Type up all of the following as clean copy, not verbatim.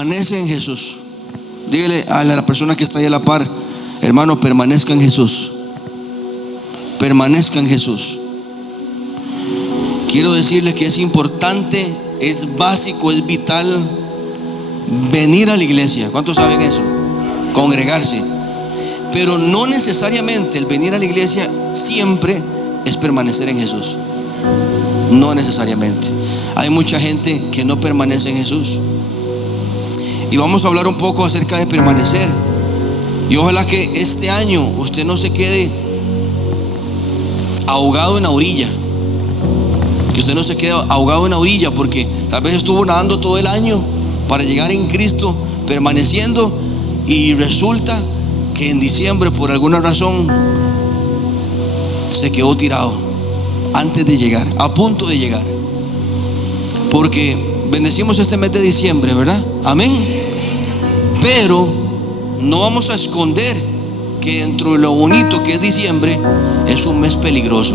permanece en Jesús. Dígale a la persona que está ahí a la par: hermano, permanezca en Jesús. Permanezca en Jesús. Quiero decirle que es importante, es básico, es vital venir a la iglesia. ¿Cuántos saben eso? Congregarse. Pero no necesariamente el venir a la iglesia siempre es permanecer en Jesús. No necesariamente. Hay mucha gente que no permanece en Jesús. Y vamos a hablar un poco acerca de permanecer. Y ojalá que este año usted no se quede ahogado en la orilla. Que usted no se quede ahogado en la orilla, porque tal vez estuvo nadando todo el año para llegar en Cristo, permaneciendo, y resulta que en diciembre por alguna razón se quedó tirado antes de llegar, a punto de llegar. Porque bendecimos este mes de diciembre, ¿verdad? Amén. Pero no vamos a esconder que dentro de lo bonito que es diciembre, es un mes peligroso.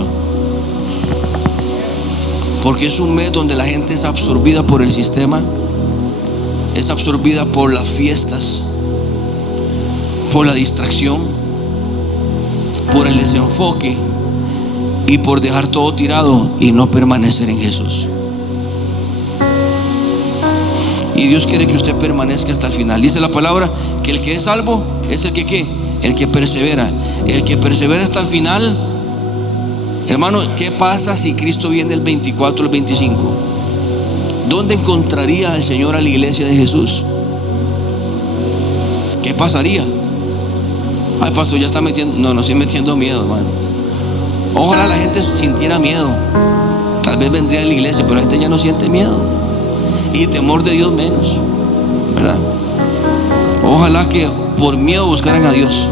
Porque es un mes donde la gente es absorbida por el sistema, es absorbida por las fiestas, por la distracción, por el desenfoque y por dejar todo tirado y no permanecer en Jesús. Y Dios quiere que usted permanezca hasta el final. Dice la palabra que el que es salvo es el que ¿qué? El que persevera. El que persevera hasta el final. Hermano, ¿qué pasa si Cristo viene el 24 o el 25? ¿Dónde encontraría el Señor a la iglesia de Jesús? ¿Qué pasaría? Ay, pastor, ya está metiendo. No estoy metiendo miedo, hermano. Ojalá la gente sintiera miedo. Tal vez vendría a la iglesia, pero la gente ya no siente miedo. Y temor de Dios menos, ¿verdad? Ojalá que por miedo buscaran a Dios.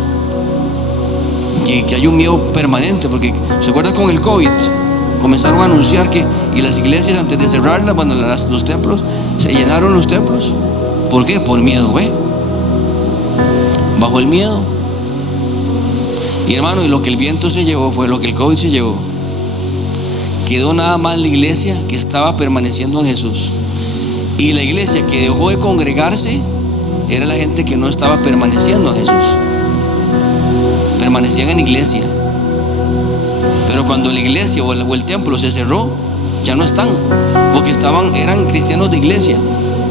Y que haya un miedo permanente, porque ¿se acuerdan con el COVID? Comenzaron a anunciar que, y las iglesias antes de cerrarlas, cuando los templos, se llenaron los templos. ¿Por qué? Por miedo, ¿ve? Bajo el miedo. Y hermano, y lo que el viento se llevó fue lo que el COVID se llevó. Quedó nada más la iglesia que estaba permaneciendo en Jesús. Y la iglesia que dejó de congregarse era la gente que no estaba permaneciendo en Jesús. Permanecían en iglesia, pero cuando la iglesia o el templo se cerró, ya no están, porque eran cristianos de iglesia,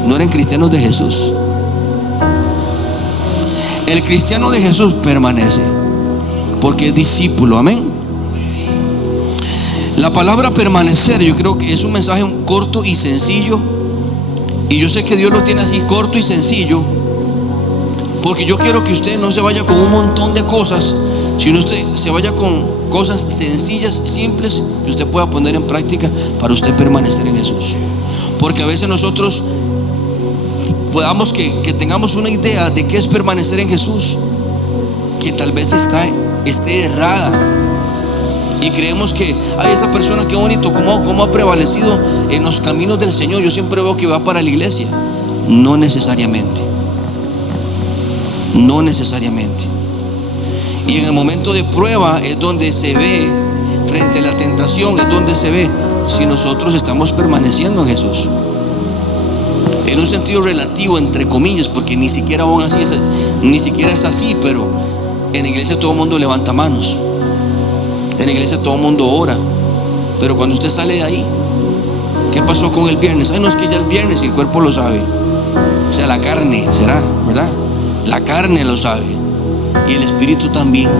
no eran cristianos de Jesús. El cristiano de Jesús permanece porque es discípulo, amén. La palabra permanecer, yo creo que es un mensaje corto y sencillo, y yo sé que Dios lo tiene así, corto y sencillo, porque yo quiero que usted no se vaya con un montón de cosas, sino usted se vaya con cosas sencillas, simples, que usted pueda poner en práctica para usted permanecer en Jesús. Porque a veces nosotros podamos que tengamos una idea de qué es permanecer en Jesús, que tal vez esté errada, y creemos que ay, esa persona qué bonito, cómo ha prevalecido en los caminos del Señor. Yo siempre veo que va para la iglesia. No necesariamente. No necesariamente. Y en el momento de prueba es donde se ve, frente a la tentación es donde se ve si nosotros estamos permaneciendo en Jesús. En un sentido relativo, entre comillas, porque ni siquiera aún así ni siquiera es así, pero en la iglesia todo el mundo levanta manos. En la iglesia todo el mundo ora. Pero cuando usted sale de ahí, ¿qué pasó con el viernes? Ay, no, es que ya el viernes, y el cuerpo lo sabe. O sea, la carne será, ¿verdad? La carne lo sabe, y el espíritu también.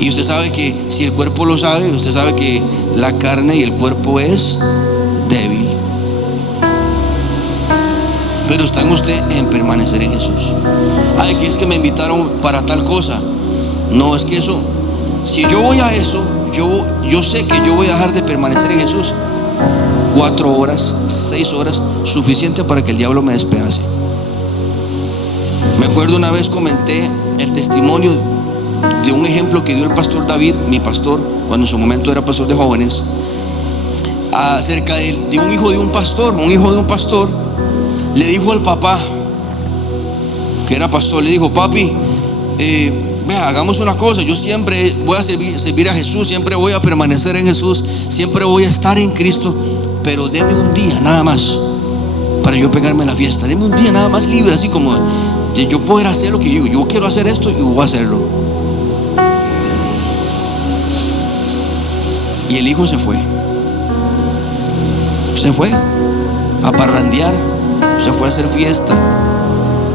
Y usted sabe que si el cuerpo lo sabe, usted sabe que la carne y el cuerpo es débil. Pero está en usted en permanecer en Jesús. Ay, que es que me invitaron para tal cosa. No, es que eso, si yo voy a eso, yo sé que yo voy a dejar de permanecer en Jesús 4 horas, 6 horas, suficiente para que el diablo me despedace. Me acuerdo una vez comenté el testimonio de un ejemplo que dio el pastor David, mi pastor, cuando en su momento era pastor de jóvenes, acerca de un hijo de un pastor. Un hijo de un pastor le dijo al papá, que era pastor, le dijo: papi, vea, hagamos una cosa, yo siempre voy a servir a Jesús, siempre voy a permanecer en Jesús, siempre voy a estar en Cristo, pero deme un día nada más para yo pegarme a la fiesta. Deme un día nada más libre, así como de yo poder hacer lo que yo quiero hacer esto y voy a hacerlo. Y el hijo se fue a parrandear, se fue a hacer fiesta,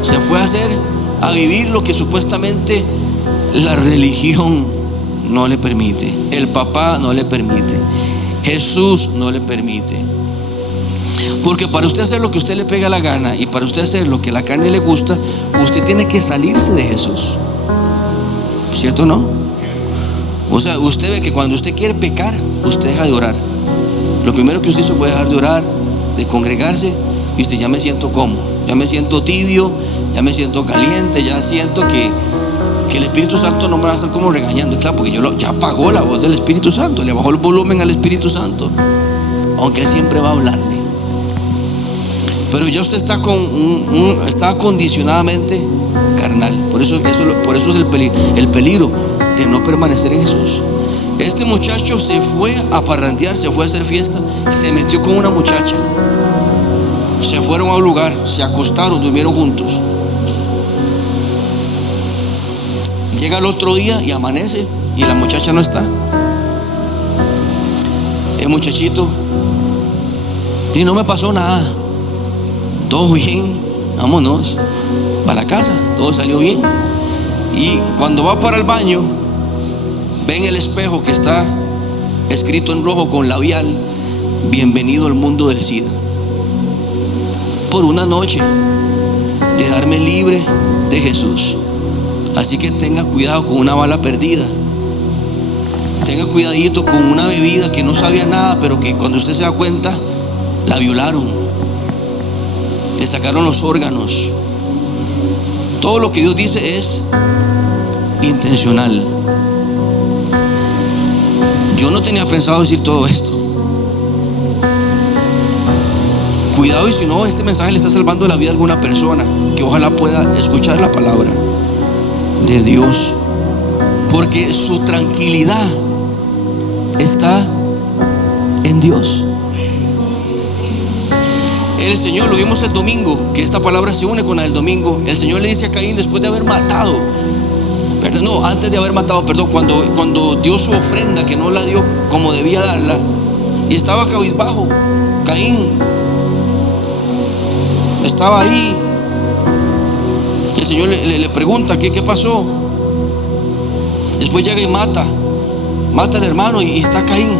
se fue a vivir lo que supuestamente la religión no le permite, el papá no le permite, Jesús no le permite. Porque para usted hacer lo que usted le pega la gana y para usted hacer lo que la carne le gusta, usted tiene que salirse de Jesús, ¿cierto o no? O sea, usted ve que cuando usted quiere pecar, usted deja de orar. Lo primero que usted hizo fue dejar de orar, de congregarse, y usted: ya me siento cómodo, ya me siento tibio, ya me siento caliente, ya siento que el Espíritu Santo no me va a estar como regañando. Claro, porque ya apagó la voz del Espíritu Santo, le bajó el volumen al Espíritu Santo, aunque Él siempre va a hablarle. Pero ya usted está está acondicionadamente carnal. Por eso es el peligro de no permanecer en Jesús. Este muchacho se fue a parrandear, se fue a hacer fiesta, se metió con una muchacha, se fueron a un lugar, se acostaron, durmieron juntos. Llega el otro día y amanece y la muchacha no está. El muchachito: y no me pasó nada, todo bien, vámonos a la casa, todo salió bien. Y cuando va para el baño, ve en el espejo que está escrito en rojo con labial: bienvenido al mundo del SIDA. Por una noche de darme libre de Jesús. Así que tenga cuidado con una bala perdida. Tenga cuidadito con una bebida que no sabía nada, pero que cuando usted se da cuenta, la violaron, le sacaron los órganos. Todo lo que Dios dice es intencional. Yo no tenía pensado decir todo esto. Cuidado, y si no, este mensaje le está salvando la vida a alguna persona que ojalá pueda escuchar la palabra de Dios, porque su tranquilidad está en Dios. El Señor, lo vimos el domingo, que esta palabra se une con la del domingo. El Señor le dice a Caín, después de haber matado, perdón, no, antes de haber matado, perdón, cuando dio su ofrenda, que no la dio como debía darla, y estaba cabizbajo, Caín estaba ahí. El Señor le pregunta: ¿qué pasó? Después llega y mata al hermano, y está Caín.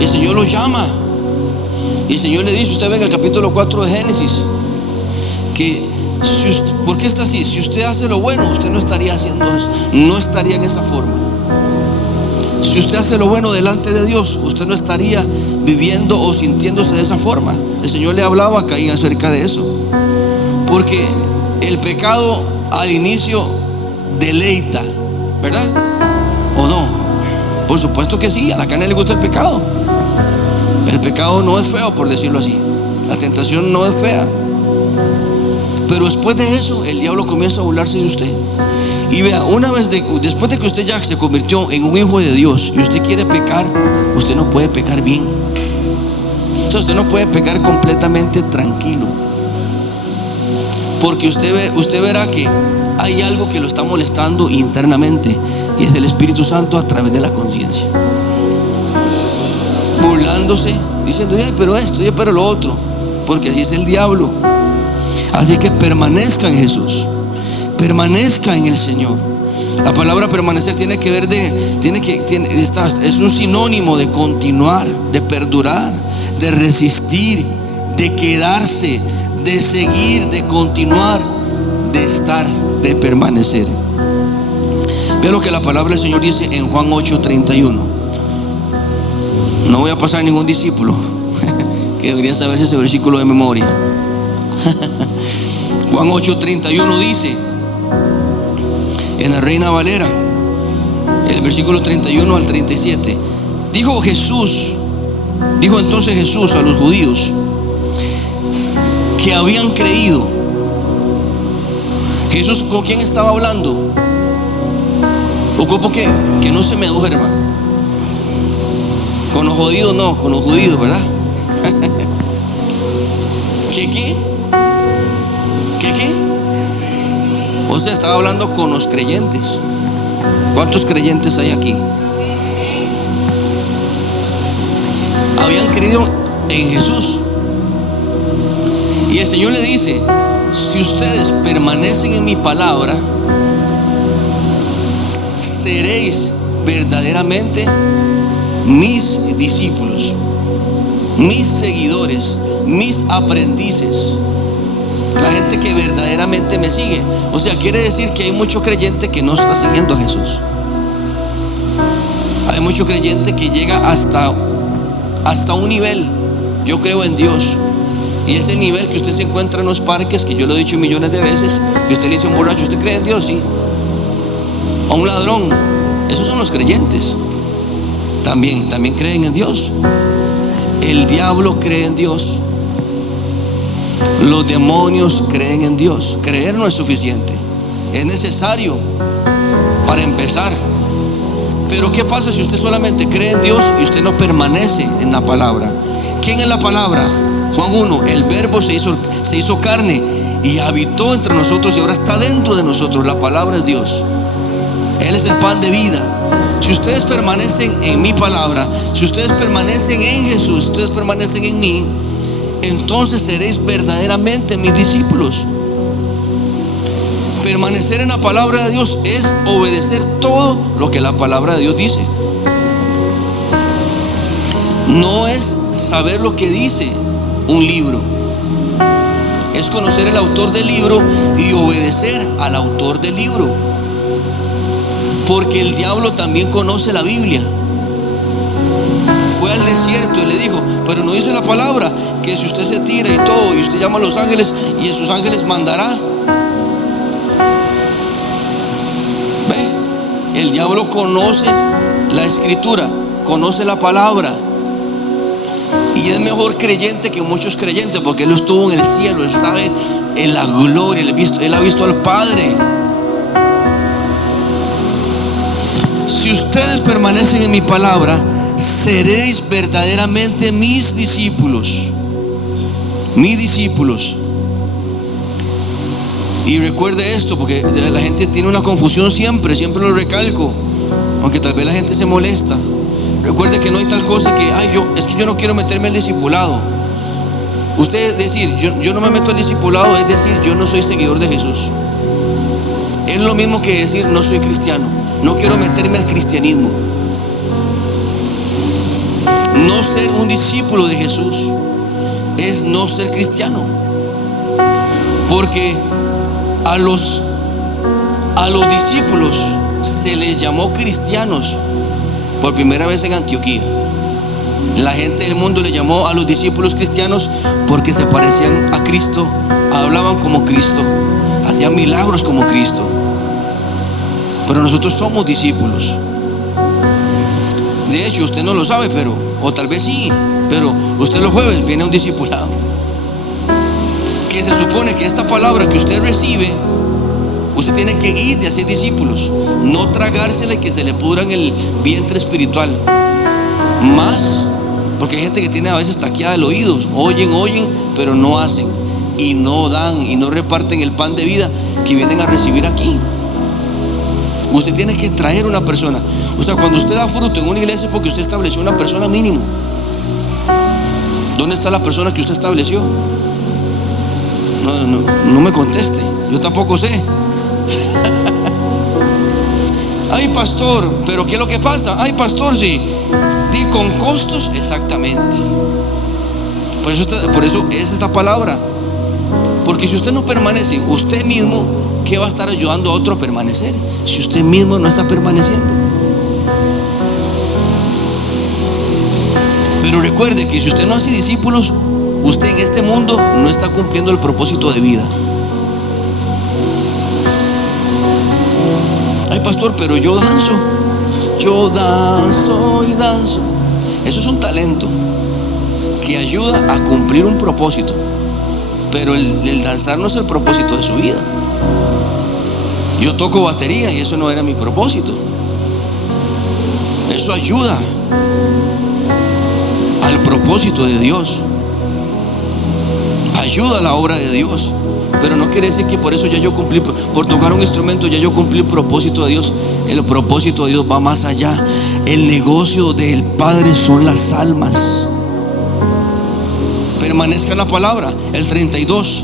El Señor lo llama y el Señor le dice: usted ve en el capítulo 4 de Génesis que ¿por qué está así? Si usted hace lo bueno, usted no estaría haciendo eso, no estaría en esa forma. Si usted hace lo bueno delante de Dios, usted no estaría viviendo o sintiéndose de esa forma. El Señor le hablaba a Caín acerca de eso, porque el pecado al inicio deleita, ¿verdad? ¿O no? Por supuesto que sí, a la carne le gusta el pecado. El pecado no es feo, por decirlo así. La tentación no es fea. Pero después de eso, el diablo comienza a burlarse de usted. Y vea, después de que usted ya se convirtió en un hijo de Dios y usted quiere pecar, usted no puede pecar bien. O sea, usted no puede pecar completamente tranquilo, porque usted verá que hay algo que lo está molestando internamente, y es el Espíritu Santo a través de la conciencia, burlándose, diciendo: pero esto, pero lo otro, porque así es el diablo. Así que permanezca en Jesús, permanezca en el Señor. La palabra permanecer tiene que ver es un sinónimo de continuar, de perdurar, de resistir, de quedarse, de seguir, de continuar, de estar, de permanecer. Vea lo que la palabra del Señor dice en Juan 8:31. No voy a pasar a ningún discípulo que debería saberse ese versículo de memoria. Juan 8:31 dice, en la Reina Valera, el versículo 31 al 37: dijo entonces Jesús a los judíos que habían creído. Jesús, ¿con quién estaba hablando? Ocupo que no se me duerma. Con los judíos no, con los judíos, ¿verdad? ¿Qué? O sea, estaba hablando con los creyentes. ¿Cuántos creyentes hay aquí? Habían creído en Jesús. Y el Señor le dice: si ustedes permanecen en mi palabra, seréis verdaderamente mis discípulos, mis seguidores, mis aprendices, la gente que verdaderamente me sigue. O sea, quiere decir que hay mucho creyente que no está siguiendo a Jesús. Hay mucho creyente que llega hasta un nivel: yo creo en Dios. Y ese nivel que usted se encuentra en los parques, que yo lo he dicho millones de veces, que usted le dice a un borracho: ¿usted cree en Dios? Sí. A un ladrón, esos son los creyentes. También creen en Dios. El diablo cree en Dios. Los demonios creen en Dios. Creer no es suficiente, es necesario para empezar. Pero ¿qué pasa si usted solamente cree en Dios y usted no permanece en la palabra? ¿Quién es la palabra? Juan 1: el verbo se hizo carne y habitó entre nosotros y ahora está dentro de nosotros. La palabra es Dios. Él es el pan de vida. Si ustedes permanecen en mi palabra, si ustedes permanecen en Jesús, si ustedes permanecen en mí, entonces seréis verdaderamente mis discípulos. Permanecer en la palabra de Dios es obedecer todo lo que la palabra de Dios dice. No es saber lo que dice un libro, es conocer el autor del libro y obedecer al autor del libro. Porque el diablo también conoce la Biblia. Fue al desierto y le dijo: pero no dice la palabra que si usted se tira y todo, y usted llama a los ángeles, y a sus ángeles mandará. Ve, el diablo conoce la escritura, conoce la palabra, y es mejor creyente que muchos creyentes, porque él estuvo en el cielo, él sabe en la gloria, él ha visto al Padre. Si ustedes permanecen en mi palabra, seréis verdaderamente mis discípulos. Mis discípulos. Y recuerde esto, porque la gente tiene una confusión siempre lo recalco, aunque tal vez la gente se molesta. Recuerde que no hay tal cosa que: es que yo no quiero meterme al discipulado. Usted decir yo no me meto al discipulado es decir: yo no soy seguidor de Jesús. Es lo mismo que decir: no soy cristiano, no quiero meterme al cristianismo. No ser un discípulo de Jesús es no ser cristiano. Porque a los discípulos se les llamó cristianos por primera vez en Antioquía. La gente del mundo le llamó a los discípulos cristianos porque se parecían a Cristo, hablaban como Cristo, hacían milagros como Cristo. Pero nosotros somos discípulos. De hecho, usted no lo sabe, o tal vez sí, pero usted los jueves viene a un discipulado. Que se supone que esta palabra que usted recibe, usted tiene que ir de hacer discípulos, no tragársela y que se le pudra en el vientre espiritual. Más, porque hay gente que tiene a veces taqueada el oído, oyen, pero no hacen, y no dan, y no reparten el pan de vida que vienen a recibir aquí. Usted tiene que traer una persona. O sea, cuando usted da fruto en una iglesia es porque usted estableció una persona mínimo. ¿Dónde está la persona que usted estableció? No me conteste, yo tampoco sé. Ay, pastor, pero ¿qué es lo que pasa? Ay, pastor, sí, di con costos, exactamente. Por eso es esta palabra. Porque si usted no permanece usted mismo, ¿qué va a estar ayudando a otro a permanecer si usted mismo no está permaneciendo? Pero recuerde que si usted no hace discípulos, usted en este mundo no está cumpliendo el propósito de vida. Ay, pastor, pero yo danzo y danzo. Eso es un talento que ayuda a cumplir un propósito, pero el danzar no es el propósito de su vida. Yo toco batería y eso no era mi propósito. Eso ayuda al propósito de Dios. ayuda a la obra de Dios, pero no quiere decir que por eso ya yo cumplí, por tocar un instrumento ya yo cumplí el propósito de Dios. El propósito de Dios va más allá. El negocio del Padre son las almas. Permanezca en la palabra. El 32.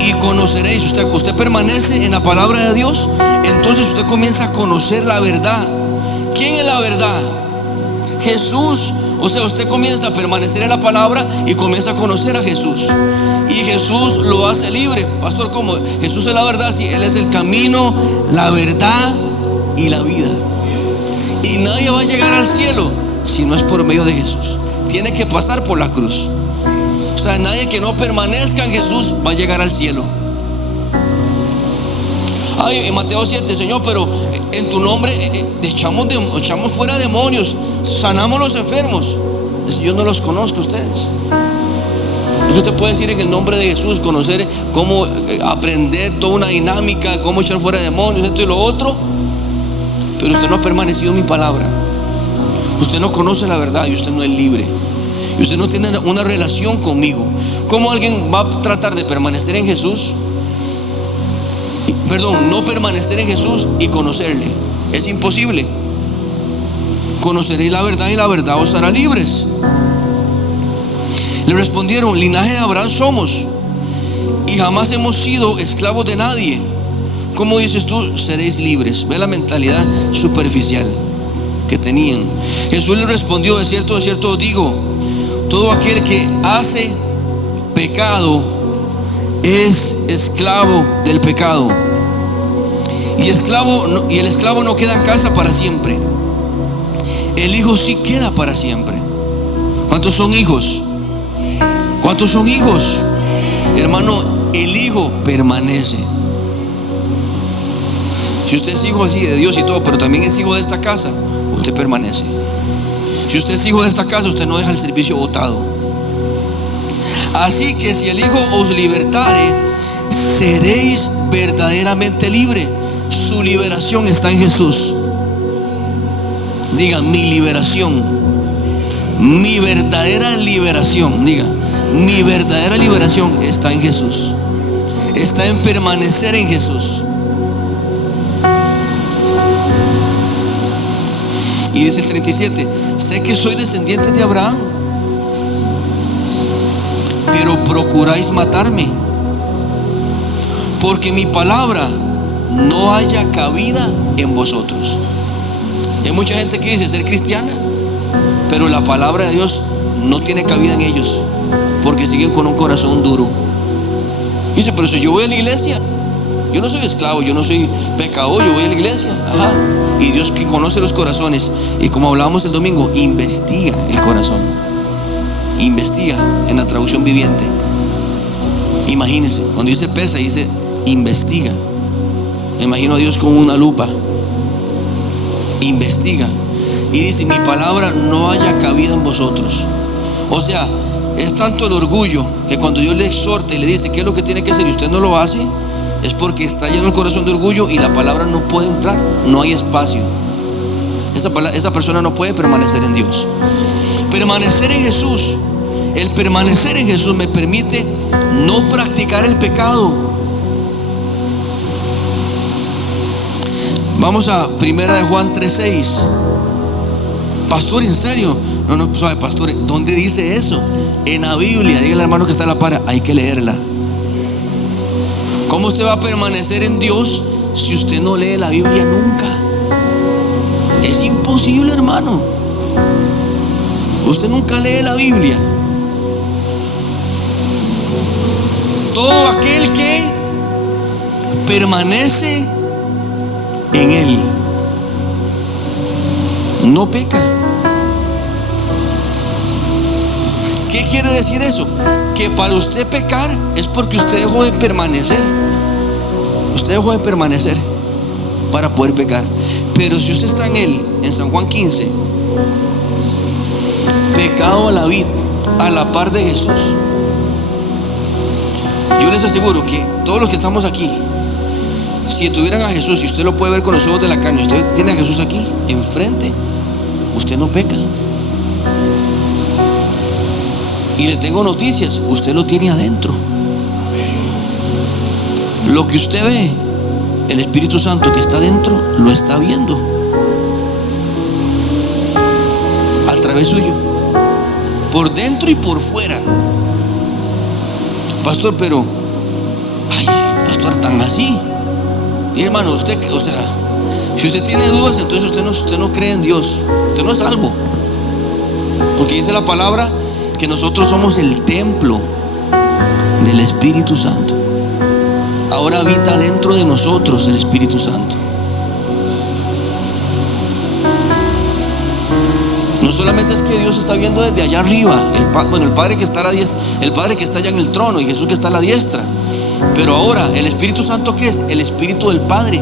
Y conoceréis. Usted permanece en la palabra de Dios, entonces usted comienza a conocer la verdad. ¿Quién es la verdad? Jesús. O sea, usted comienza a permanecer en la palabra y comienza a conocer a Jesús. Y Jesús lo hace libre. Pastor, ¿cómo? Jesús es la verdad. Sí, Él es el camino, la verdad y la vida. Y nadie va a llegar al cielo si no es por medio de Jesús. Tiene que pasar por la cruz. O sea, nadie que no permanezca en Jesús va a llegar al cielo. Ay, en Mateo 7, Señor, pero en tu nombre echamos fuera demonios, sanamos los enfermos. Yo no los conozco a ustedes. Usted puede decir en el nombre de Jesús, conocer cómo aprender toda una dinámica, cómo echar fuera demonios, esto y lo otro, pero usted no ha permanecido en mi palabra. Usted no conoce la verdad y usted no es libre. Y usted no tiene una relación conmigo. ¿Cómo alguien va a tratar de permanecer en Jesús? No permanecer en Jesús y conocerle. Es imposible. Conoceréis la verdad y la verdad os hará libres. Le respondieron: linaje de Abraham somos y jamás hemos sido esclavos de nadie. ¿Cómo dices tú seréis libres? Ve la mentalidad superficial que tenían. Jesús le respondió: de cierto os digo, todo aquel que hace pecado es esclavo del pecado. Y el esclavo no queda en casa para siempre. El hijo sí queda para siempre. ¿Cuántos son hijos? ¿Cuántos son hijos? Hermano, el hijo permanece. Si usted es hijo así de Dios y todo, pero también es hijo de esta casa, usted permanece. Si usted es hijo de esta casa, usted no deja el servicio botado. Así que si el Hijo os libertare, seréis verdaderamente libre. Su liberación está en Jesús. Diga: mi liberación, mi verdadera liberación. Diga: mi verdadera liberación está en Jesús. Está en permanecer en Jesús. Y dice el 37: sé que soy descendiente de Abraham, pero procuráis matarme, porque mi palabra no haya cabida en vosotros. Hay mucha gente que dice ser cristiana, pero la palabra de Dios no tiene cabida en ellos, porque siguen con un corazón duro. Dice: pero si yo voy a la iglesia, yo no soy esclavo, yo no soy pecador, yo voy a la iglesia. Ajá. Y Dios, que conoce los corazones, y como hablábamos el domingo, investiga el corazón. Investiga en la traducción viviente. Imagínense, cuando dice pesa, dice investiga. Me imagino a Dios con una lupa. Investiga. Y dice: mi palabra no haya cabida en vosotros. O sea, es tanto el orgullo que cuando Dios le exhorta y le dice qué es lo que tiene que hacer y usted no lo hace, es porque está lleno el corazón de orgullo y la palabra no puede entrar. No hay espacio. Esa persona no puede permanecer en Dios. Permanecer en Jesús. El permanecer en Jesús me permite no practicar el pecado. Vamos a 1 de Juan 3:6. Pastor, ¿en serio? No, sabe, pastor, ¿dónde dice eso? En la Biblia. Dígale al hermano que está a la par, hay que leerla. ¿Cómo usted va a permanecer en Dios si usted no lee la Biblia nunca? Es imposible, hermano. Usted nunca lee la Biblia. Todo aquel que permanece en Él no peca. ¿Qué quiere decir eso? Que para usted pecar es porque usted dejó de permanecer. Usted dejó de permanecer para poder pecar. Pero si usted está en Él, en San Juan 15, pecado a la vid, a la par de Jesús. Yo les aseguro que todos los que estamos aquí, si tuvieran a Jesús, y usted lo puede ver con los ojos de la carne, usted tiene a Jesús aquí, enfrente, usted no peca. Y le tengo noticias, usted lo tiene adentro. Lo que usted ve, el Espíritu Santo que está adentro lo está viendo a través suyo, por dentro y por fuera. Pastor, pero ay, pastor, tan así. Y hermano, usted, o sea, si usted tiene dudas, entonces usted no cree en Dios, usted no es salvo. Porque dice la palabra que nosotros somos el templo del Espíritu Santo. Ahora habita dentro de nosotros el Espíritu Santo. No solamente es que Dios está viendo desde allá arriba, el Padre que está a la diestra, el Padre que está allá en el trono y Jesús que está a la diestra. Pero ahora, ¿el Espíritu Santo qué es? El Espíritu del Padre.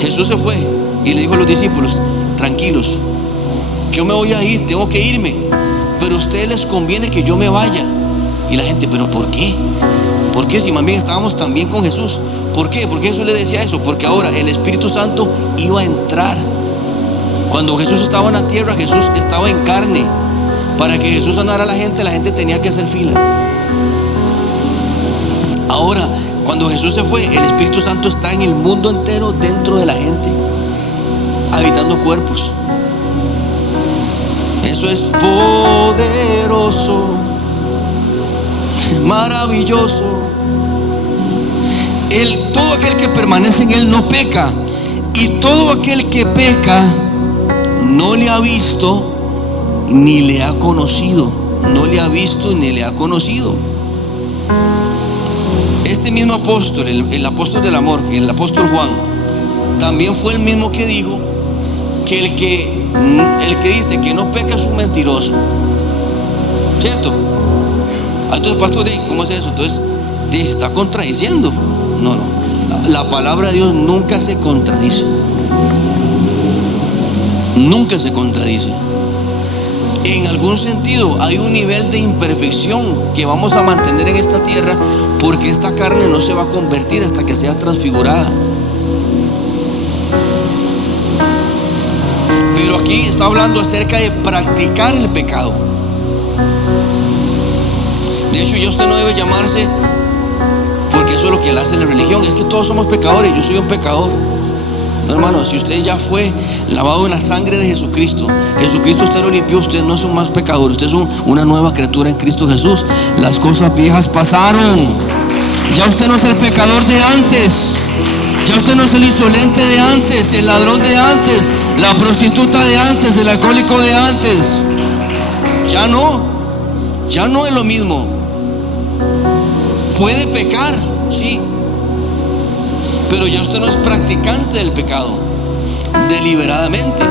Jesús se fue y le dijo a los discípulos: tranquilos, yo me voy a ir, tengo que irme, pero a ustedes les conviene que yo me vaya. Y la gente: ¿pero por qué? ¿Por qué si más bien estábamos tan bien con Jesús? ¿Por qué? ¿Por qué Jesús le decía eso? Porque ahora el Espíritu Santo iba a entrar. Cuando Jesús estaba en la tierra, Jesús estaba en carne. Para que Jesús sanara a la gente tenía que hacer fila. Ahora, cuando Jesús se fue, el Espíritu Santo está en el mundo entero, dentro de la gente, habitando cuerpos. Eso es poderoso, maravilloso. Todo aquel que permanece en Él no peca, y todo aquel que peca no le ha visto ni le ha conocido. No le ha visto ni le ha conocido. Este mismo apóstol, el apóstol del amor, el apóstol Juan, también fue el mismo que dijo que el que dice que no peca es un mentiroso, ¿cierto? Entonces, pastor, ¿cómo es eso? Entonces, se está contradiciendo. No, la palabra de Dios nunca se contradice. Nunca se contradice. En algún sentido hay un nivel de imperfección que vamos a mantener en esta tierra, porque esta carne no se va a convertir hasta que sea transfigurada. Pero aquí está hablando acerca de practicar el pecado. De hecho, ya usted no debe llamarse, porque eso es lo que le hace la religión, es que todos somos pecadores, yo soy un pecador. No, hermano, si usted ya fue lavado en la sangre de Jesucristo, Jesucristo usted lo limpió, usted no es un más pecador, usted es una nueva criatura en Cristo Jesús. Las cosas viejas pasaron. Ya usted no es el pecador de antes, ya usted no es el insolente de antes, el ladrón de antes, la prostituta de antes, el alcohólico de antes. Ya no es lo mismo. Puede pecar, sí, pero ya usted no es practicante del pecado deliberadamente.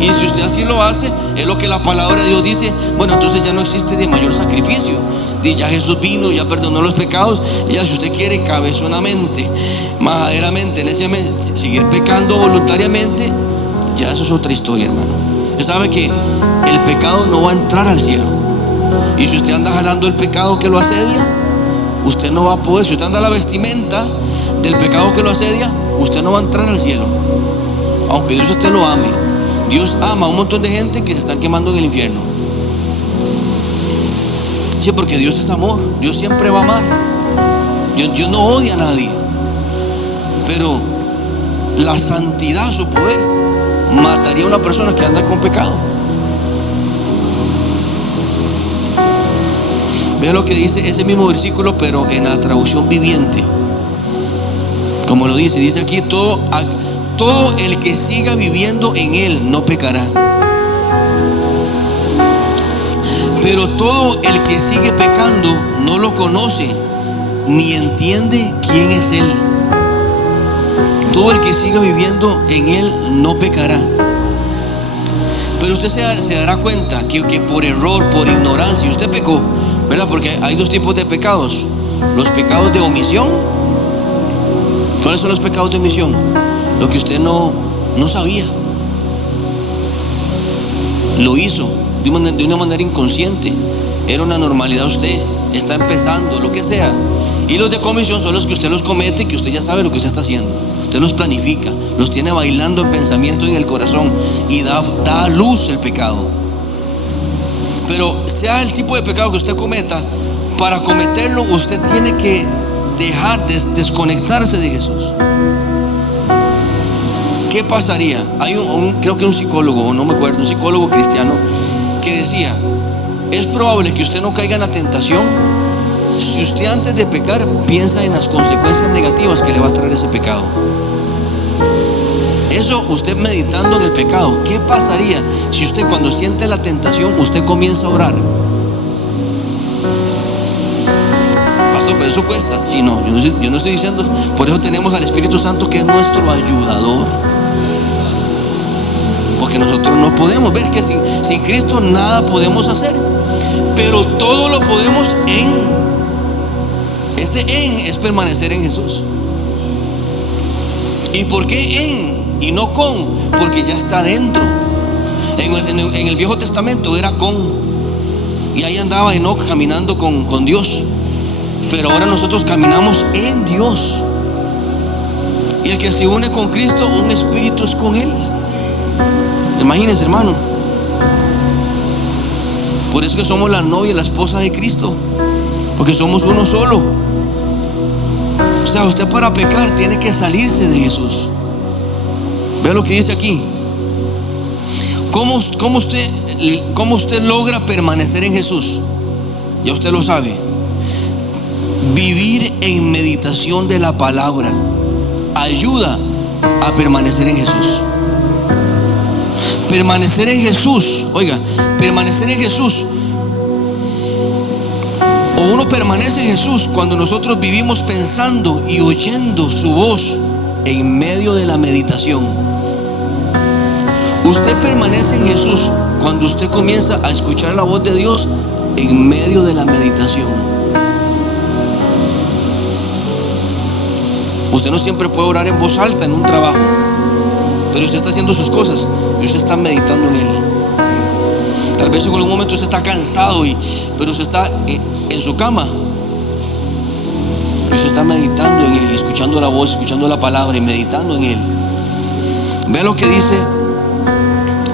Y si usted así lo hace, es lo que la palabra de Dios dice. Bueno, entonces ya no existe de mayor sacrificio. Ya Jesús vino, ya perdonó los pecados. Ya si usted quiere cabezonamente, majaderamente, seguir pecando voluntariamente, ya eso es otra historia, hermano. Usted sabe que el pecado no va a entrar al cielo. Y si usted anda jalando el pecado que lo asedia, usted no va a poder. Si usted anda la vestimenta del pecado que lo asedia, usted no va a entrar al cielo, aunque Dios usted lo ame. Dios ama a un montón de gente que se están quemando en el infierno. Sí, porque Dios es amor, Dios siempre va a amar. Dios no odia a nadie, pero la santidad, su poder, mataría a una persona que anda con pecado. Vea lo que dice ese mismo versículo, pero en la traducción viviente. Como lo dice aquí: todo el que siga viviendo en Él no pecará. Pero todo el que sigue pecando no lo conoce, ni entiende quién es Él. Todo el que siga viviendo en Él no pecará. Pero usted se dará cuenta que por error, por ignorancia, usted pecó, ¿verdad? Porque hay dos tipos de pecados: los pecados de omisión. ¿Cuáles son los pecados de omisión? Lo que usted no sabía, lo hizo de una manera inconsciente, era una normalidad, usted está empezando, lo que sea. Y los de comisión son los que usted los comete, que usted ya sabe lo que usted está haciendo. Usted los planifica, los tiene bailando en pensamiento y en el corazón, y da a luz el pecado. Pero sea el tipo de pecado que usted cometa, para cometerlo usted tiene que dejar, desconectarse de Jesús. ¿Qué pasaría? Hay creo que un psicólogo, o no me acuerdo, un psicólogo cristiano que decía: es probable que usted no caiga en la tentación si usted antes de pecar piensa en las consecuencias negativas que le va a traer ese pecado. Eso, usted meditando en el pecado. ¿Qué pasaría si usted, cuando siente la tentación, usted comienza a orar? Pastor, pero eso cuesta. Sí, no, yo no estoy diciendo. Por eso tenemos al Espíritu Santo, que es nuestro ayudador, porque nosotros no podemos. Ver que sin Cristo nada podemos hacer, pero todo lo podemos en. Ese en es permanecer en Jesús. ¿Y por qué en y no con? Porque ya está dentro. En el Viejo Testamento era con, y ahí andaba Enoc caminando con Dios. Pero ahora nosotros caminamos en Dios. Y el que se une con Cristo, un espíritu es con Él. Imagínense, hermano. Por eso que somos la novia y la esposa de Cristo, porque somos uno solo. O sea, usted para pecar tiene que salirse de Jesús. Vea lo que dice aquí. ¿Cómo usted logra permanecer en Jesús? Ya usted lo sabe. Vivir en meditación de la palabra ayuda a permanecer en Jesús. Permanecer en Jesús, oiga, permanecer en Jesús, o uno permanece en Jesús cuando nosotros vivimos pensando y oyendo su voz en medio de la meditación. Usted permanece en Jesús cuando usted comienza a escuchar la voz de Dios en medio de la meditación. Usted no siempre puede orar en voz alta en un trabajo, pero usted está haciendo sus cosas y usted está meditando en Él. Tal vez en algún momento usted está cansado, pero usted está en su cama y usted está meditando en Él, escuchando la voz, escuchando la palabra y meditando en Él. Vea lo que dice.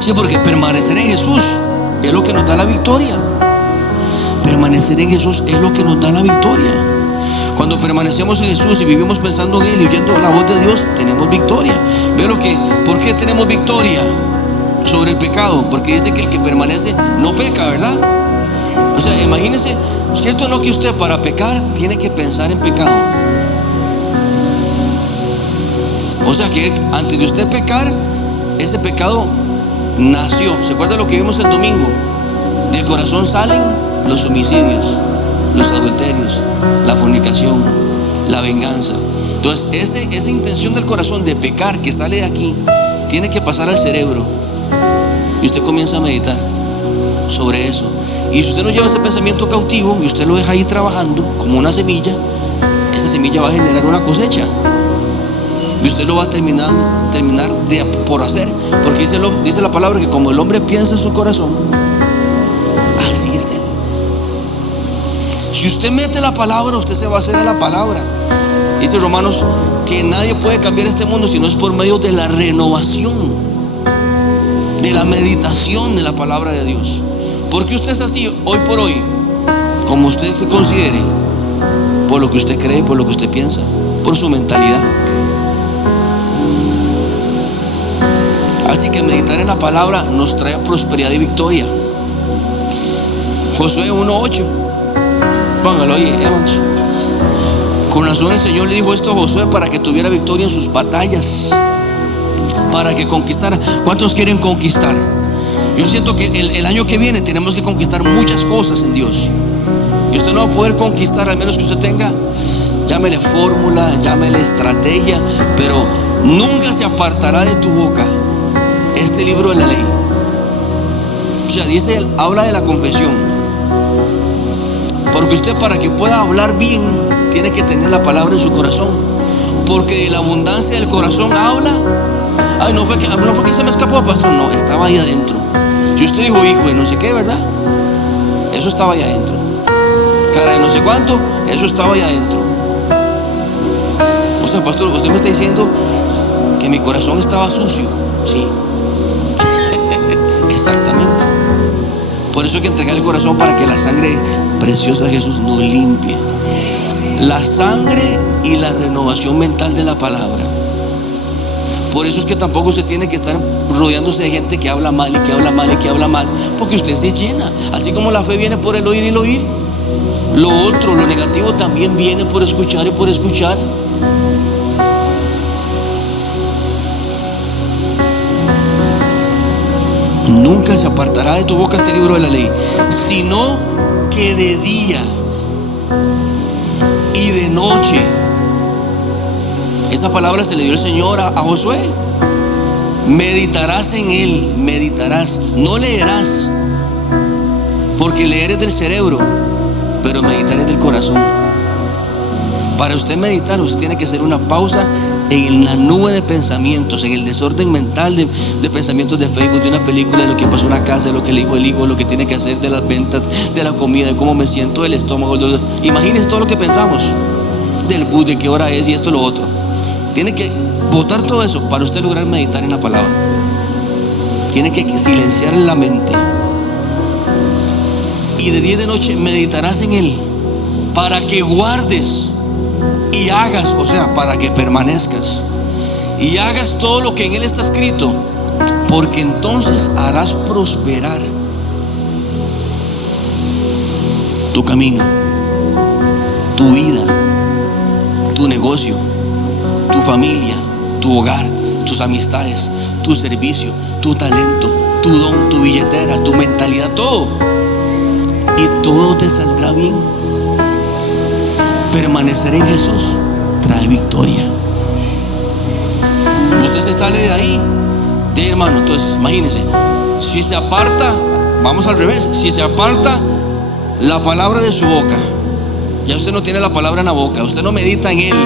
Sí, porque permanecer en Jesús es lo que nos da la victoria. Permanecer en Jesús es lo que nos da la victoria. Cuando permanecemos en Jesús y vivimos pensando en Él y oyendo la voz de Dios, tenemos victoria. Vea lo que, ¿por qué tenemos victoria sobre el pecado? Porque dice que el que permanece no peca, ¿verdad? O sea, imagínese, ¿cierto o no que usted para pecar tiene que pensar en pecado? O sea que antes de usted pecar, ese pecado nació. ¿Se acuerda lo que vimos el domingo? Del corazón salen los homicidios, los adulterios, la fornicación, la venganza. Entonces esa intención del corazón de pecar que sale de aquí tiene que pasar al cerebro, y usted comienza a meditar sobre eso. Y si usted no lleva ese pensamiento cautivo y usted lo deja ahí trabajando como una semilla, esa semilla va a generar una cosecha y usted lo va a terminar por hacer. Porque dice la palabra que como el hombre piensa en su corazón, así es él. Si usted mete la palabra, usted se va a hacer a la palabra. Dice Romanos que nadie puede cambiar este mundo si no es por medio de la renovación, de la meditación de la palabra de Dios. Porque usted es así hoy por hoy, como usted se considere, por lo que usted cree, por lo que usted piensa, por su mentalidad. Así que meditar en la palabra nos trae prosperidad y victoria. Josué 1:8. Póngalo ahí, Evans. Con razón el Señor le dijo esto a Josué para que tuviera victoria en sus batallas, para que conquistara. ¿Cuántos quieren conquistar? Yo siento que el año que viene tenemos que conquistar muchas cosas en Dios. Y usted no va a poder conquistar, al menos que usted tenga, llámele fórmula, llámele estrategia, pero nunca se apartará de tu boca este libro de la ley. O sea, dice, habla de la confesión. Porque usted, para que pueda hablar bien, tiene que tener la palabra en su corazón. Porque de la abundancia del corazón habla. Ay, no fue que se me escapó, pastor. No, estaba ahí adentro. Si usted dijo hijo de no sé qué, ¿verdad? Eso estaba ahí adentro. Cara de no sé cuánto, eso estaba ahí adentro. O sea, pastor, usted me está diciendo que mi corazón estaba sucio. Sí. Exactamente. Por eso hay que entregar el corazón para que la sangre preciosa de Jesús nos limpie. La sangre y la renovación mental de la palabra. Por eso es que tampoco usted tiene que estar rodeándose de gente que habla mal y que habla mal y que habla mal, porque usted se llena. Así como la fe viene por el oír y el oír, lo otro, lo negativo, también viene por escuchar y por escuchar. Nunca se apartará de tu boca este libro de la ley, sino que de día y de noche. Esa palabra se le dio el Señor a Josué. Meditarás en él, meditarás, no leerás, porque leer es del cerebro, pero meditar es del corazón. Para usted meditar, usted tiene que hacer una pausa en la nube de pensamientos, en el desorden mental de pensamientos de Facebook, de una película, de lo que pasó en una casa, de lo que le dijo el hijo, lo que tiene que hacer, de las ventas, de la comida, de cómo me siento, del estómago. Imagínense todo lo que pensamos, del bus, de qué hora es y esto, lo otro. Tiene que botar todo eso para usted lograr meditar en la palabra. Tiene que silenciar la mente. Y de día y de noche meditarás en él, para que guardes y hagas, o sea, para que permanezcas y hagas todo lo que en él está escrito, porque entonces harás prosperar tu camino, tu vida, tu negocio, tu familia, tu hogar, tus amistades, tu servicio, tu talento, tu don, tu billetera, tu mentalidad, todo. Y todo te saldrá bien. Permanecer en Jesús trae victoria. Usted se sale de ahí, hermano. Entonces, imagínese, si se aparta, vamos al revés, si se aparta la palabra de su boca, ya usted no tiene la palabra en la boca, usted no medita en él,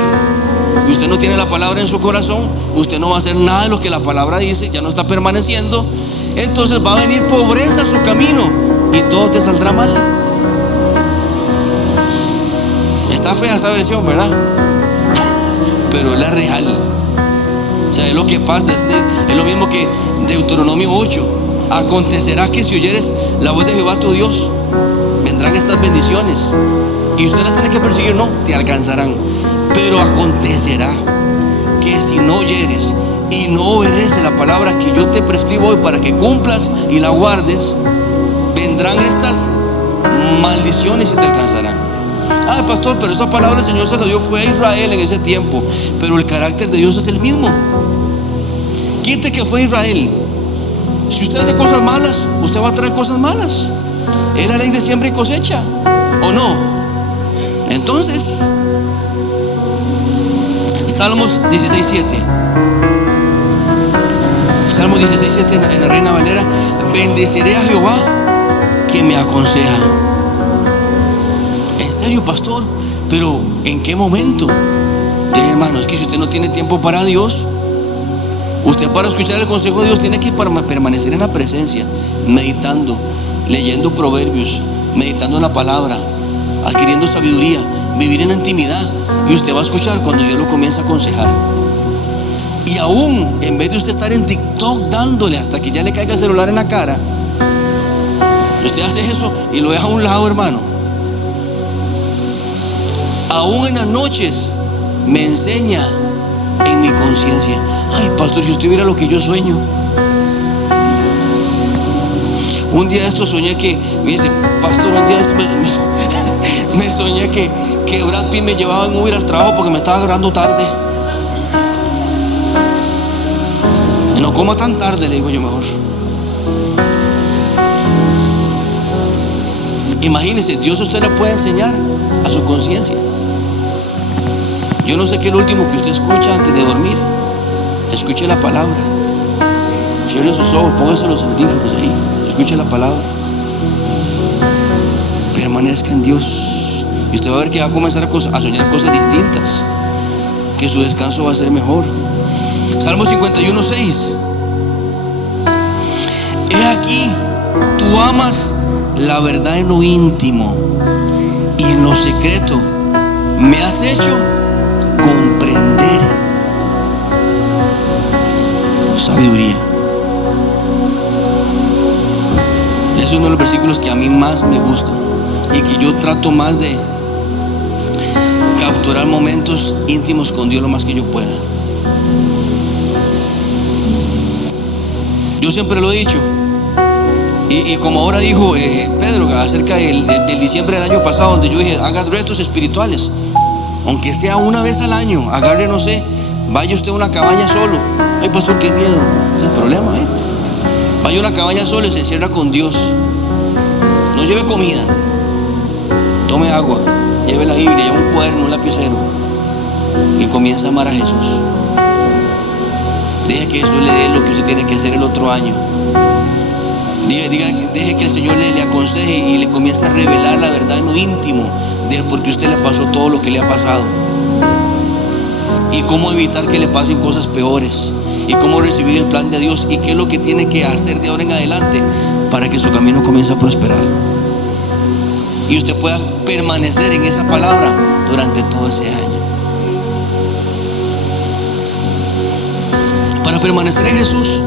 usted no tiene la palabra en su corazón, usted no va a hacer nada de lo que la palabra dice, ya no está permaneciendo. Entonces va a venir pobreza a su camino y todo te saldrá mal. Está fea esa versión, ¿verdad? Pero es la real. O sea, es lo que pasa, es lo mismo que Deuteronomio 8. Acontecerá que si oyeres la voz de Jehová tu Dios, vendrán estas bendiciones y usted las tiene que perseguir, no, te alcanzarán. Pero acontecerá que si no oyeres y no obedeces la palabra que yo te prescribo hoy para que cumplas y la guardes, vendrán estas maldiciones y te alcanzarán. Ah, pastor, pero esa palabra el Señor se la dio fue a Israel en ese tiempo, pero el carácter de Dios es el mismo. Quite que fue Israel. Si usted hace cosas malas, usted va a traer cosas malas. Es la ley de siembra y cosecha, ¿o no? Entonces, Salmos 16:7. Salmos 16:7 en la Reina Valera. Bendeciré a Jehová que me aconseja. ¿En serio, pastor? Pero ¿en qué momento? Hermano, es que si usted no tiene tiempo para Dios, usted para escuchar el consejo de Dios tiene que permanecer en la presencia, meditando, leyendo proverbios, meditando en la palabra, adquiriendo sabiduría, vivir en la intimidad. Y usted va a escuchar cuando Dios lo comienza a aconsejar. Y aún en vez de usted estar en TikTok dándole hasta que ya le caiga el celular en la cara, usted hace eso y lo deja a un lado, hermano. Aún en las noches me enseña en mi conciencia. Ay, pastor, si usted viera lo que yo sueño. Un día de esto soñé que, me dice, pastor, un día de esto me soñé que Brad Pitt me llevaba en Uber al trabajo porque me estaba agarrando tarde. No coma tan tarde, le digo yo mejor. Imagínese, Dios a usted le puede enseñar a su conciencia. Yo no sé qué es lo último que usted escucha antes de dormir. Escuche la palabra. Cierre sus ojos, póngase los audífonos ahí. Escuche la palabra. Permanezca en Dios. Y usted va a ver que va a comenzar a soñar cosas distintas. Que su descanso va a ser mejor. Salmo 51:6. He aquí, tú amas la verdad en lo íntimo y en lo secreto me has hecho comprender. sabiduría. Es uno de los versículos que a mí más me gusta y que yo trato más de capturar momentos íntimos con Dios lo más que yo pueda. Yo siempre lo he dicho, y como ahora dijo Pedro acerca del diciembre del año pasado, donde yo dije, haga retos espirituales, aunque sea una vez al año, agarre, no sé, vaya usted a una cabaña solo. Ay, pastor, qué miedo, no hay problema, vaya a una cabaña solo y se encierra con Dios. No lleve comida, tome agua, lleve la Biblia, lleve un cuaderno, un lapicero y comienza a amar a Jesús. Deje que Jesús le dé lo que usted tiene que hacer el otro año. Deje que el Señor le aconseje y le comience a revelar la verdad en lo íntimo de por qué usted le pasó todo lo que le ha pasado, y cómo evitar que le pasen cosas peores, y cómo recibir el plan de Dios, y qué es lo que tiene que hacer de ahora en adelante para que su camino comience a prosperar y usted pueda permanecer en esa palabra durante todo ese año. Para permanecer en Jesús,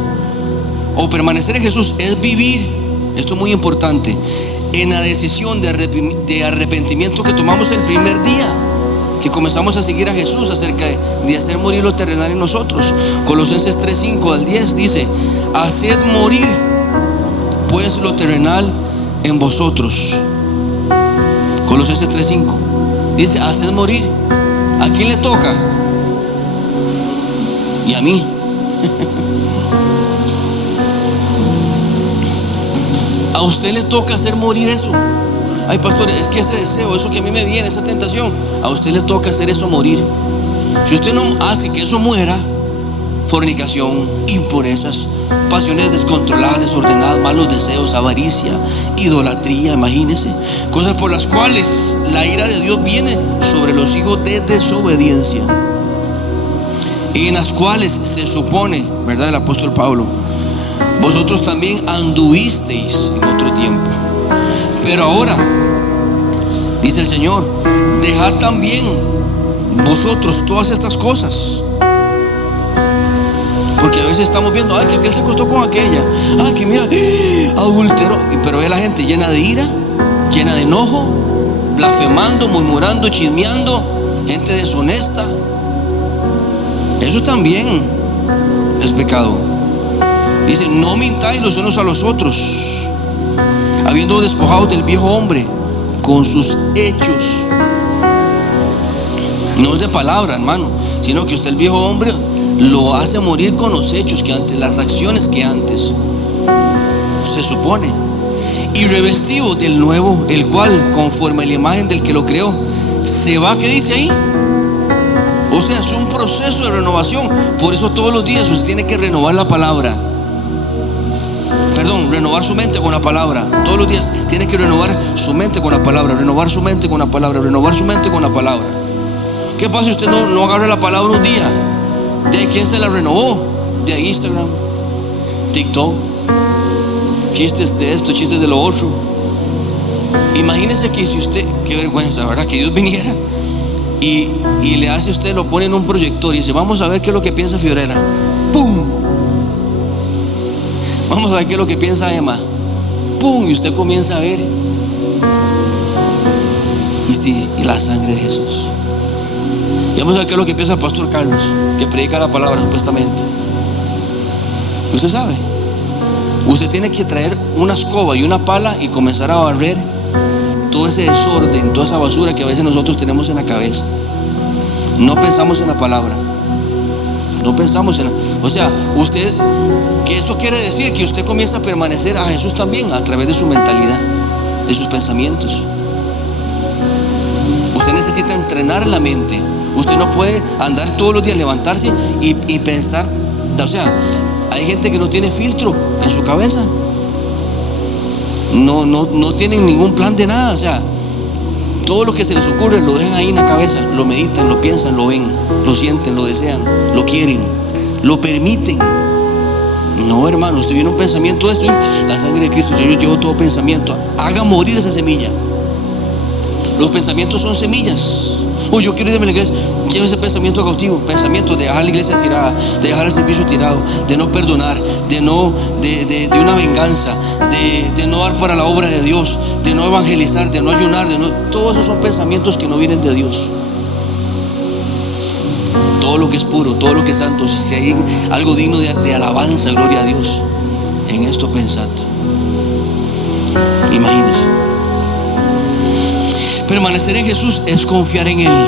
o permanecer en Jesús, es vivir, esto es muy importante, en la decisión de arrepentimiento que tomamos el primer día que comenzamos a seguir a Jesús, acerca de hacer morir lo terrenal en nosotros. Colosenses 3:5 al 10 dice: haced morir pues lo terrenal en vosotros. Colosenses 3:5 dice: haced morir. ¿A quién le toca? Y a mí. A usted le toca hacer morir eso. Ay, pastor, es que ese deseo, eso que a mí me viene, esa tentación, a usted le toca hacer eso morir. Si usted no hace que eso muera, fornicación, impurezas, pasiones descontroladas, desordenadas, malos deseos, avaricia, idolatría, imagínese, cosas por las cuales la ira de Dios viene sobre los hijos de desobediencia, y en las cuales se supone, ¿verdad? El apóstol Pablo: vosotros también anduvisteis en otro tiempo, pero ahora, dice el Señor, dejad también vosotros todas estas cosas. Porque a veces estamos viendo, ay, que aquel se acostó con aquella, ay, que mira, adúltero. Pero ve a la gente llena de ira, llena de enojo, blasfemando, murmurando, chismeando, gente deshonesta. Eso también es pecado. Dice: no mintáis los unos a los otros, habiendo despojado del viejo hombre con sus hechos. No es de palabra, hermano, sino que usted, el viejo hombre, lo hace morir con los hechos que antes, las acciones que antes, se supone. Y revestido del nuevo, el cual, conforme a la imagen del que lo creó, se va, ¿qué dice ahí? O sea, es un proceso de renovación. Por eso todos los días usted tiene que renovar la palabra. Renovar su mente con la palabra. Todos los días tiene que renovar su mente con la palabra, renovar su mente con la palabra, renovar su mente con la palabra. ¿Qué pasa si usted no agarra la palabra un día? ¿De ahí quién se la renovó? De ahí Instagram, TikTok, chistes de esto, chistes de lo otro. Imagínese que si usted, qué vergüenza, ¿verdad? Que Dios viniera y le hace a usted, lo pone en un proyector y dice: vamos a ver qué es lo que piensa Fiorella. ¡Pum! Vamos a ver qué es lo que piensa Emma. ¡Pum! Y usted comienza a ver. Y sí, y la sangre de Jesús. Y vamos a ver qué es lo que piensa el pastor Carlos, que predica la palabra supuestamente. Usted sabe, usted tiene que traer una escoba y una pala y comenzar a barrer todo ese desorden, toda esa basura que a veces nosotros tenemos en la cabeza. No pensamos en la palabra, no pensamos en la... O sea, usted, que esto quiere decir que usted comienza a permanecer a Jesús también a través de su mentalidad, de sus pensamientos. Usted necesita entrenar la mente. Usted no puede andar todos los días, levantarse y pensar. O sea, hay gente que no tiene filtro en su cabeza. No tienen ningún plan de nada. O sea, todo lo que se les ocurre lo dejan ahí en la cabeza. Lo meditan, lo piensan, lo ven, lo sienten, lo desean, lo quieren, lo permiten. No, hermano, usted viene un pensamiento de esto, la sangre de Cristo, yo llevo todo pensamiento. Haga morir esa semilla. Los pensamientos son semillas. Uy, yo quiero ir a la iglesia. Lleva ese pensamiento cautivo. Pensamiento de dejar la iglesia tirada, de dejar el servicio tirado, de no perdonar, de una venganza, de no dar para la obra de Dios, de no evangelizar, de no ayunar, todos esos son pensamientos que no vienen de Dios. Todo lo que es puro, todo lo que es santo, si hay algo digno de alabanza, gloria a Dios, en esto pensad. Imagínense. Permanecer en Jesús es confiar en Él.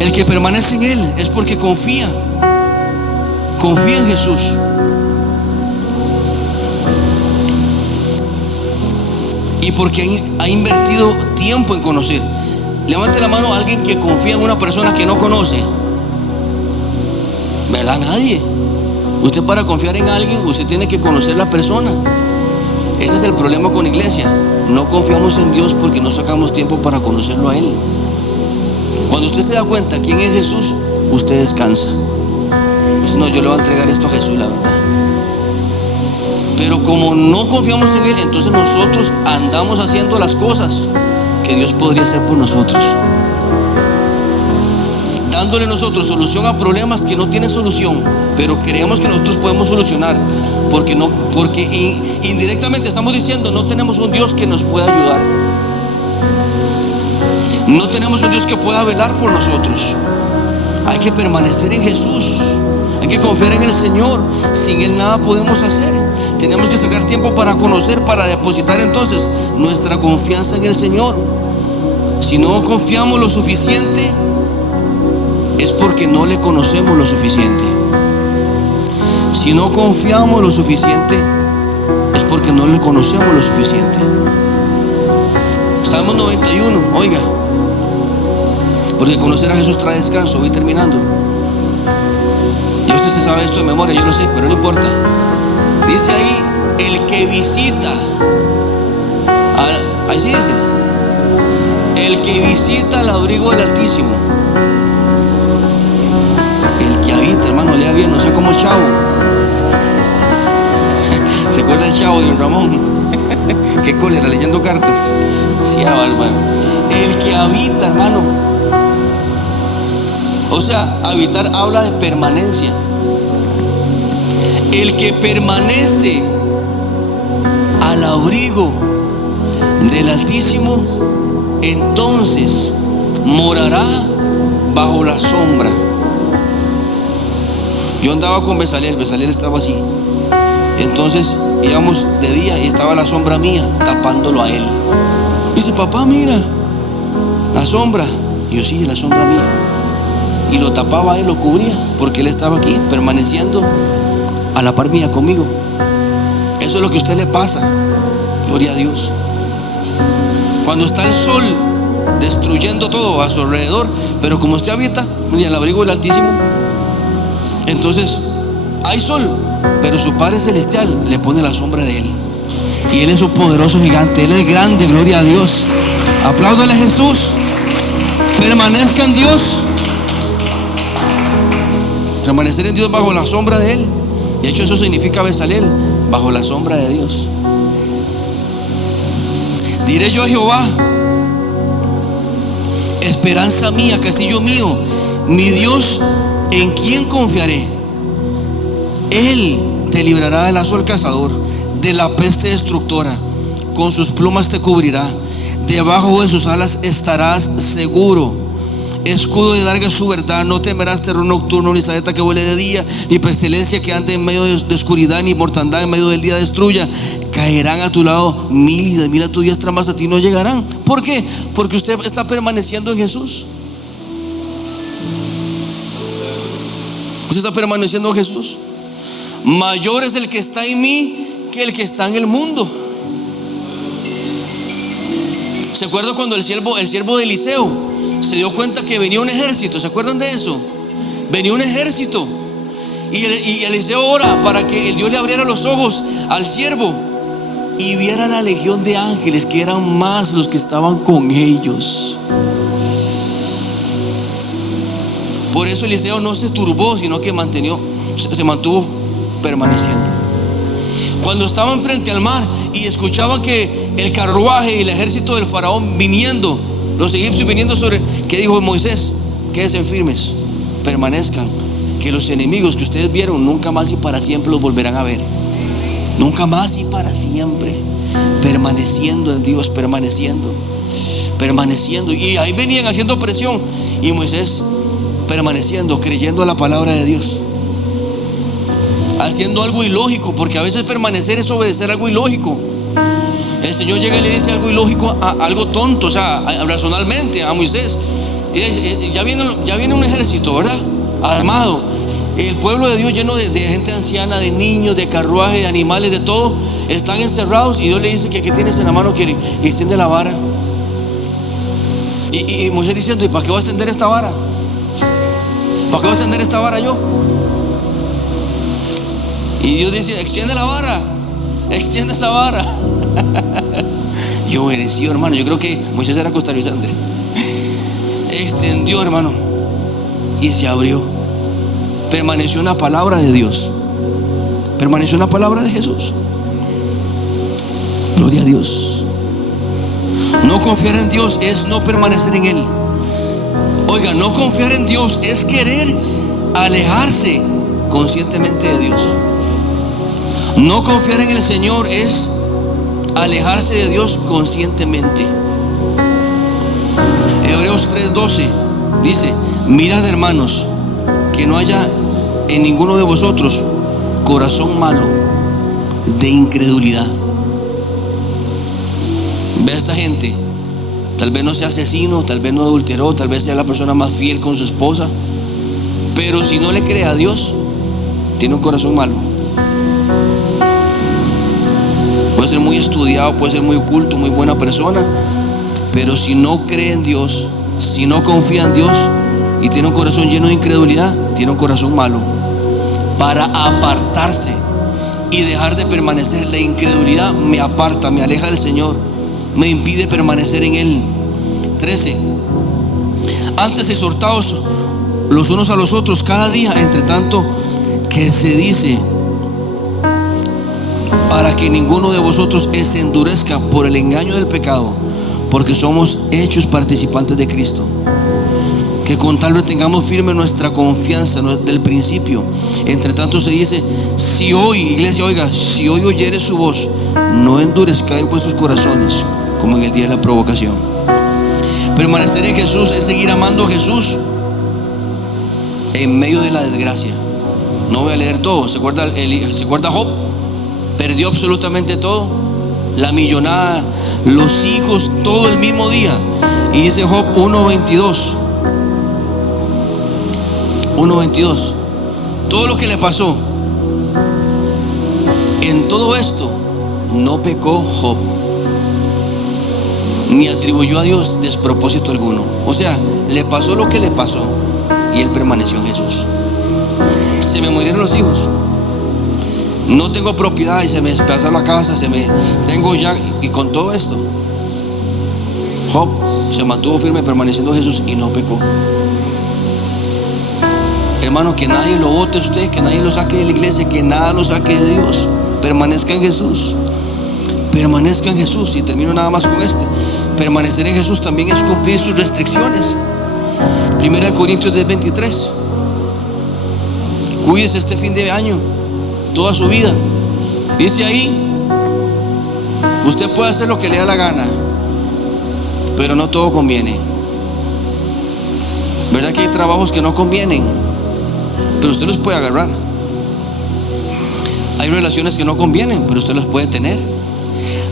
El que permanece en Él es porque confía en Jesús. Y porque ha invertido tiempo en conocer. Levante la mano a alguien que confía en una persona que no conoce. ¿Verdad? Nadie. Usted, para confiar en alguien, usted tiene que conocer la persona. Ese es el problema con la iglesia. No confiamos en Dios porque no sacamos tiempo para conocerlo a Él. Cuando usted se da cuenta quién es Jesús, usted descansa. Dice, no, yo le voy a entregar esto a Jesús, la verdad. Pero como no confiamos en Él, entonces nosotros andamos haciendo las cosas que Dios podría hacer por nosotros, dándole nosotros solución a problemas que no tienen solución, pero creemos que nosotros podemos solucionar, porque indirectamente estamos diciendo, no tenemos un Dios que nos pueda ayudar, no tenemos un Dios que pueda velar por nosotros. Hay que permanecer en Jesús, hay que confiar en el Señor. Sin Él nada podemos hacer. Tenemos que sacar tiempo para conocer, para depositar entonces nuestra confianza en el Señor. Si no confiamos lo suficiente, es porque no le conocemos lo suficiente. Si no confiamos lo suficiente, es porque no le conocemos lo suficiente. Salmo 91, oiga, porque conocer a Jesús trae descanso. Voy terminando. Ya usted se sabe esto de memoria, yo lo sé, pero no importa. Dice ahí, el que visita, ahí sí dice, el que visita el abrigo del Altísimo. El que habita, hermano, lea bien, no sea como el Chavo. ¿Se acuerda el Chavo de don Ramón? Qué cólera, leyendo cartas. Sí, hermano. El que habita, hermano. O sea, habitar habla de permanencia. El que permanece al abrigo del Altísimo, entonces morará bajo la sombra. Yo andaba con Besalel estaba así. Entonces íbamos de día y estaba la sombra mía tapándolo a él. Dice, papá, mira la sombra. Y yo, sí, la sombra mía. Y lo tapaba a él, lo cubría, porque él estaba aquí permaneciendo a la par mía conmigo. Eso es lo que a usted le pasa, gloria a Dios. Cuando está el sol destruyendo todo a su alrededor, pero como usted habita en el abrigo del Altísimo, entonces hay sol, pero su Padre Celestial le pone la sombra de Él. Y Él es un poderoso gigante, Él es grande, gloria a Dios. Apláudale a Jesús. Permanezca en Dios. Permanecer en Dios bajo la sombra de Él. De hecho, eso significa Besalel, bajo la sombra de Dios. Diré yo a Jehová, esperanza mía, castillo mío, mi Dios, ¿en quién confiaré? Él te librará del lazo del cazador, de la peste destructora. Con sus plumas te cubrirá, debajo de sus alas estarás seguro. Escudo de larga es su verdad, no temerás terror nocturno, ni saeta que vuele de día, ni pestilencia que ande en medio de oscuridad, ni mortandad en medio del día destruya. Caerán a tu lado 1000 y 10.000 a tu diestra, mas a ti no llegarán. ¿Por qué? Porque usted está permaneciendo en Jesús. Usted está permaneciendo en Jesús. Mayor es el que está en mí que el que está en el mundo. ¿Se acuerda cuando el siervo de Eliseo se dio cuenta que venía un ejército? ¿Se acuerdan de eso? Venía un ejército y Eliseo ora para que el Dios le abriera los ojos al siervo y viera la legión de ángeles, que eran más los que estaban con ellos. Por eso Eliseo no se turbó, sino que se mantuvo permaneciendo. Cuando estaban frente al mar y escuchaban que el carruaje y el ejército del faraón viniendo, los egipcios viniendo sobre, ¿qué dijo Moisés? Quédense firmes, permanezcan, que los enemigos que ustedes vieron nunca más y para siempre los volverán a ver. Nunca más y para siempre. Permaneciendo en Dios, permaneciendo. Y ahí venían haciendo presión, y Moisés permaneciendo, creyendo a la palabra de Dios, haciendo algo ilógico, porque a veces permanecer es obedecer algo ilógico. El Señor llega y le dice algo ilógico, algo tonto, o sea, razonalmente a Moisés. Ya viene un ejército, ¿verdad? Armado. El pueblo de Dios lleno de gente anciana, de niños, de carruajes, de animales, de todo. Están encerrados y Dios le dice que ¿qué tienes en la mano? Que extiende la vara. Y Moisés diciendo, ¿y para qué voy a extender esta vara? ¿Para qué voy a extender esta vara yo? Y Dios dice, extiende la vara, extiende esa vara. Y obedeció, hermano. Yo creo que Moisés era costarricense. Extendió, hermano, y se abrió. Permaneció en la palabra de Dios, permaneció en la palabra de Jesús. Gloria a Dios. No confiar en Dios es no permanecer en Él. Oiga, no confiar en Dios es querer alejarse conscientemente de Dios. No confiar en el Señor es alejarse de Dios conscientemente. Hebreos 3:12 dice: mirad, hermanos, que no haya en ninguno de vosotros corazón malo de incredulidad. Ve a esta gente, tal vez no sea asesino, tal vez no adulteró, tal vez sea la persona más fiel con su esposa, pero si no le cree a Dios, tiene un corazón malo. Puede ser muy estudiado, puede ser muy oculto, muy buena persona, pero si no cree en Dios, si no confía en Dios y tiene un corazón lleno de incredulidad, tiene un corazón malo. Para apartarse y dejar de permanecer, la incredulidad me aparta, me aleja del Señor, me impide permanecer en Él. 13. Antes exhortaos los unos a los otros cada día, entre tanto que se dice, para que ninguno de vosotros se endurezca por el engaño del pecado, porque somos hechos participantes de Cristo. Que con tal retengamos firme nuestra confianza del principio. Entre tanto se dice, si hoy, iglesia, oiga, si hoy oyeres su voz, no endurezcáis vuestros corazones como en el día de la provocación. Permanecer en Jesús es seguir amando a Jesús en medio de la desgracia. No voy a leer todo. ¿Se acuerda Job? Perdió absolutamente todo, la millonada, los hijos, todo el mismo día. Y dice Job 1:22, todo lo que le pasó, en todo esto no pecó Job, ni atribuyó a Dios despropósito alguno. O sea, le pasó lo que le pasó y él permaneció en Jesús. Se me murieron los hijos, no tengo propiedad y se me desplaza la casa, tengo ya, y con todo esto Job se mantuvo firme permaneciendo en Jesús y no pecó. Hermano, que nadie lo bote a usted, que nadie lo saque de la iglesia, que nada lo saque de Dios. Permanezca en Jesús, permanezca en Jesús. Y termino nada más con este. Permanecer en Jesús también es cumplir sus restricciones. 1 Corintios 10:23. Cuídese este fin de año, toda su vida. Dice ahí, usted puede hacer lo que le da la gana, pero no todo conviene. ¿Verdad que hay trabajos que no convienen? Pero usted los puede agarrar. Hay relaciones que no convienen, pero usted las puede tener.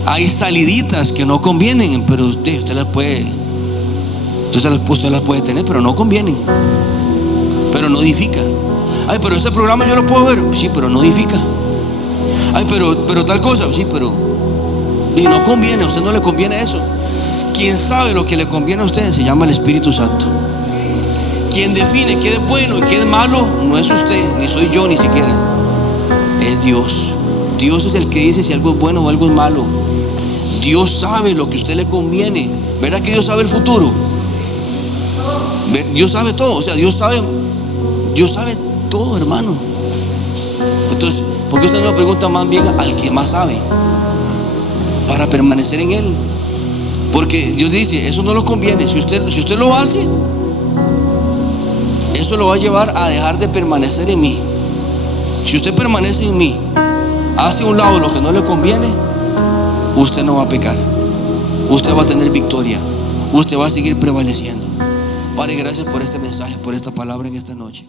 Hay saliditas que no convienen, pero usted las puede tener, pero no convienen, pero no edifica. Ay, pero ese programa yo lo puedo ver, sí, pero no edifica. Ay, pero tal cosa, sí, pero y no conviene, a usted no le conviene eso. Quien sabe lo que le conviene a usted se llama el Espíritu Santo. Quien define qué es bueno y qué es malo no es usted, ni soy yo, ni siquiera. Es Dios. Dios es el que dice si algo es bueno o algo es malo. Dios sabe lo que a usted le conviene. ¿Verdad que Dios sabe el futuro? Dios sabe todo, o sea, Dios sabe todo, hermano. Entonces, ¿por qué usted no lo pregunta más bien al que más sabe? para permanecer en Él. Porque Dios dice, eso no lo conviene. Si usted lo hace, eso lo va a llevar a dejar de permanecer en mí. Si usted permanece en mí, hace a un lado lo que no le conviene, usted no va a pecar. Usted va a tener victoria. Usted va a seguir prevaleciendo. Padre, gracias por este mensaje, por esta palabra en esta noche.